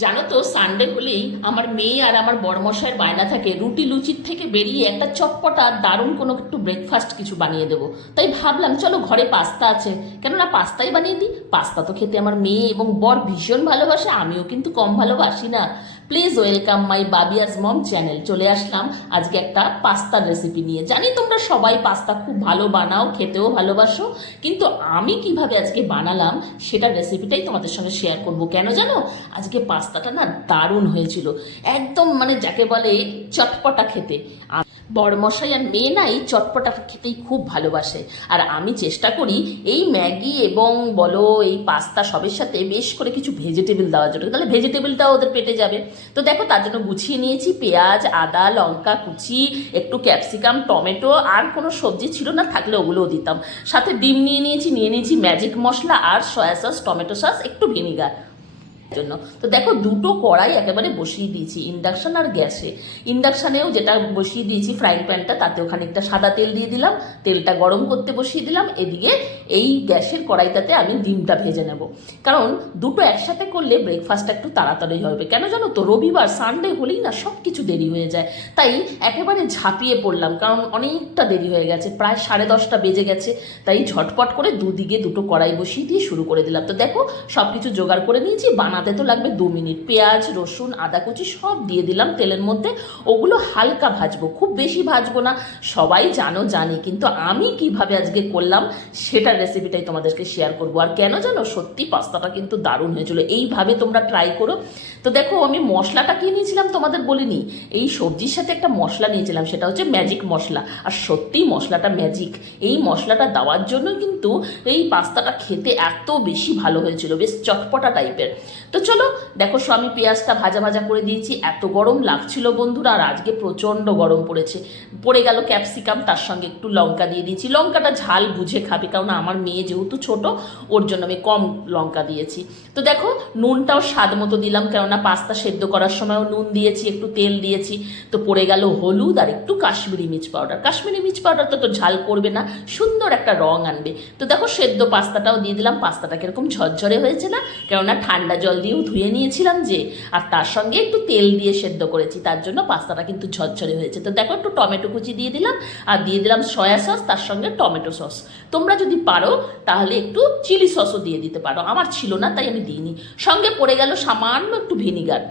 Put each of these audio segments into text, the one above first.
জানো তো সানডে হলেই আমার মেয়ে আর আমার বড়মশাইয়ের বায়না থাকে। রুটি লুচির থেকে বেরিয়ে একটা চটপটা দারুণ কোনো একটু ব্রেকফাস্ট কিছু বানিয়ে দেবো। তাই ভাবলাম, চলো ঘরে পাস্তা আছে। কেননা পাস্তাই বানিয়ে দিই, পাস্তা তো খেতে আমার মেয়ে এবং বর ভীষণ ভালোবাসে, আমিও কিন্তু কম ভালোবাসি না। প্লিজ ওয়েলকাম মাই বাবিয়াস মম চ্যানেল চলে আসলাম আজকে একটা পাস্তার রেসিপি নিয়ে। জানি তোমরা সবাই পাস্তা খুব ভালো বানাও, খেতেও ভালোবাসো, কিন্তু আমি কীভাবে আজকে বানালাম সেটা রেসিপিটাই তোমাদের সঙ্গে শেয়ার করব। কেন জানো? আজকে পাস্তাটা না দারুণ হয়েছিল। একদম মানে যাকে বলে চটপটা খেতে। বড়মশাই আর মেয়ে না এই চটপটা খেতেই খুব ভালোবাসে। আর আমি চেষ্টা করি এই ম্যাগি এবং বলো এই পাস্তা সবের সাথে বেশ করে কিছু ভেজিটেবল দেওয়ার জন্য। তাহলে ভেজিটেবলটাও ওদের পেটে যাবে। তো দেখো, তার জন্য গুছিয়ে নিয়েছি পেঁয়াজ, আদা, লঙ্কা, কুচি, একটু ক্যাপসিকাম, টমেটো, আর কোনো সবজি ছিল না, থাকলে ওগুলোও দিতাম। সাথে ডিম নিয়ে নিয়েছি নিয়ে নিয়েছি ম্যাজিক মশলা আর সয়া সস, টমেটো সস, একটু ভিনিগার। জন্য। তো দেখো, দুটো কড়াই একেবারে বসিয়ে দিয়েছি ইন্ডাকশান আর গ্যাসে। ইন্ডাকশানেও যেটা বসিয়ে দিয়েছি ফ্রাইং প্যানটা তাতেও খানিকটা সাদা তেল দিয়ে দিলাম, তেলটা গরম করতে বসিয়ে দিলাম, এদিকে এই গ্যাসের কড়াইটাতে আমি ডিমটা ভেজে নেব। কারণ দুটো একসাথে করলে ব্রেকফাস্টটা একটু তাড়াতাড়ি হবে। কেন জানো তো, রবিবার সানডে হলেই না সব কিছু দেরি হয়ে যায়। তাই একেবারে ঝাঁপিয়ে পড়লাম, কারণ অনেকটা দেরি হয়ে গেছে, প্রায় সাড়ে দশটা বেজে গেছে। তাই ঝটপট করে দুদিকে দুটো কড়াই বসিয়ে দিয়ে শুরু করে দিলাম। তো দেখো সব কিছু জোগাড় করে নিয়েছি বানাতে তো লাগবে দু মিনিট। পেঁয়াজ, রসুন, আদা কুচি সব দিয়ে দিলাম তেলের মধ্যে। ওগুলো হালকা ভাজবো, খুব বেশি ভাজবো না। সবাই জানো, জানি, কিন্তু আমি কীভাবে আজকে করলাম সেটার রেসিপিটাই তোমাদেরকে শেয়ার করব। আর কেন জানো, সত্যি পাস্তাটা কিন্তু দারুণ হয়েছিল। এইভাবে তোমরা ট্রাই করো। তো দেখো, আমি মশলাটা কি নিয়েছিলাম তোমাদের বলিনি? এই সবজির সাথে একটা মশলা নিয়েছিলাম, সেটা হচ্ছে ম্যাজিক মশলা। আর সত্যি মশলাটা ম্যাজিক এই মশলাটা দেওয়ার জন্য কিন্তু এই পাস্তাটা খেতে এত বেশি ভালো হয়েছিল, বেশ চটপটা টাইপের তো চলো, দেখো সো আমি পেঁয়াজটা ভাজা ভাজা করে দিয়েছি, এত গরম লাগছিল বন্ধুরা, আর আজকে প্রচণ্ড গরম পড়েছে। পড়ে গেল ক্যাপসিকাম, তার সঙ্গে একটু লঙ্কা দিয়ে দিয়েছি। লঙ্কাটা ঝাল বুঝে খাবে, কারণ আমার মেয়ে যেহেতু ছোট, ওর জন্য আমি কম লঙ্কা দিয়েছি। তো দেখো, নুনটাও স্বাদ মতো দিলাম, কেননা পাস্তা সেদ্ধ করার সময়ও নুন দিয়েছি, একটু তেল দিয়েছি। তো পড়ে গেল হলুদ আর একটু কাশ্মীরি মির্চ পাউডার। কাশ্মীরি মির্চ পাউডারটা তো ঝাল করবে না, সুন্দর একটা রং আনবে। তো দেখো, সেদ্ধ পাস্তাটাও দিয়ে দিলাম, পাস্তাটা কীরকম ঝরঝরে হয়েছে না, কেননা ঠান্ডা জল দিয়েও ধুয়ে নিয়েছিলাম যে, আর তার সঙ্গে একটু তেল দিয়ে সেদ্ধ করেছি, তার জন্য পাস্তাটা কিন্তু ঝরঝরে হয়েছে। তো দেখো, একটু টমেটো কুচি দিয়ে দিলাম, আর দিয়ে দিলাম সয়া সস, তার সঙ্গে টমেটো সস। তোমরা যদি পারো, তাহলে একটু চিলি সসও দিয়ে দিতে পারো। আমার ছিল না, তাই আমি দিইনি। সঙ্গে পড়ে গেল সামান্য একটু ভিনিগার।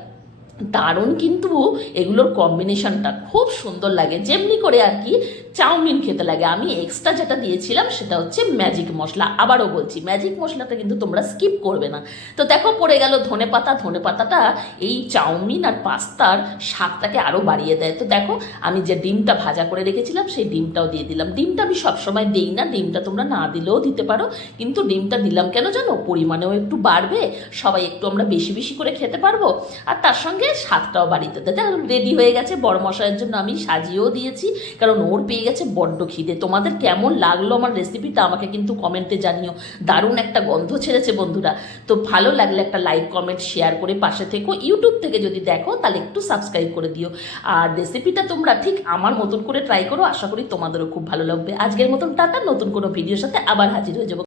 দারুণ কিন্তু এগুলোর কম্বিনেশনটা খুব সুন্দর লাগে। যেমনি করে আর কি চাউমিন খেতে লাগে। আমি এক্সট্রা যেটা দিয়েছিলাম সেটা হচ্ছে ম্যাজিক মশলা। আবারও বলছি ম্যাজিক মশলাটা কিন্তু তোমরা স্কিপ করবে না। তো দেখো, পড়ে গেল ধনে পাতা। ধনে পাতাটা এই চাউমিন আর পাস্তার স্বাদটাকে আরও বাড়িয়ে দেয়। তো দেখো, আমি যে ডিমটা ভাজা করে রেখেছিলাম, সেই ডিমটাও দিয়ে দিলাম। ডিমটা আমি সবসময় দিই না। ডিমটা তোমরা না দিলেও দিতে পারো। কিন্তু ডিমটা দিলাম কেন জানো? পরিমাণেও একটু বাড়বে। সবাই একটু আমরা বেশি বেশি করে খেতে পারব। আর তার সঙ্গে স্বাদটাও বাড়িতে। দেয় রেডি হয়ে গেছে, বড় মশাইয়ের জন্য আমি সাজিয়েও দিয়েছি, কারণ ওর পেয়ে গেছে বড্ড খিদে। তোমাদের কেমন লাগল আমার রেসিপিটা আমাকে কিন্তু কমেন্টে জানিও। দারুণ একটা গন্ধ ছেড়েছে বন্ধুরা। তো ভালো লাগলে একটা লাইক কমেন্ট শেয়ার করে পাশে থেকো। ইউটিউব থেকে যদি দেখো, তাহলে একটু সাবস্ক্রাইব করে দিও। আর রেসিপিটা তোমরা ঠিক আমার মতন করে ট্রাই করো, আশা করি তোমাদেরও খুব ভালো লাগবে। আজকের মতন টাটা, নতুন কোনো ভিডিওর সাথে আবার হাজির হয়ে যাব।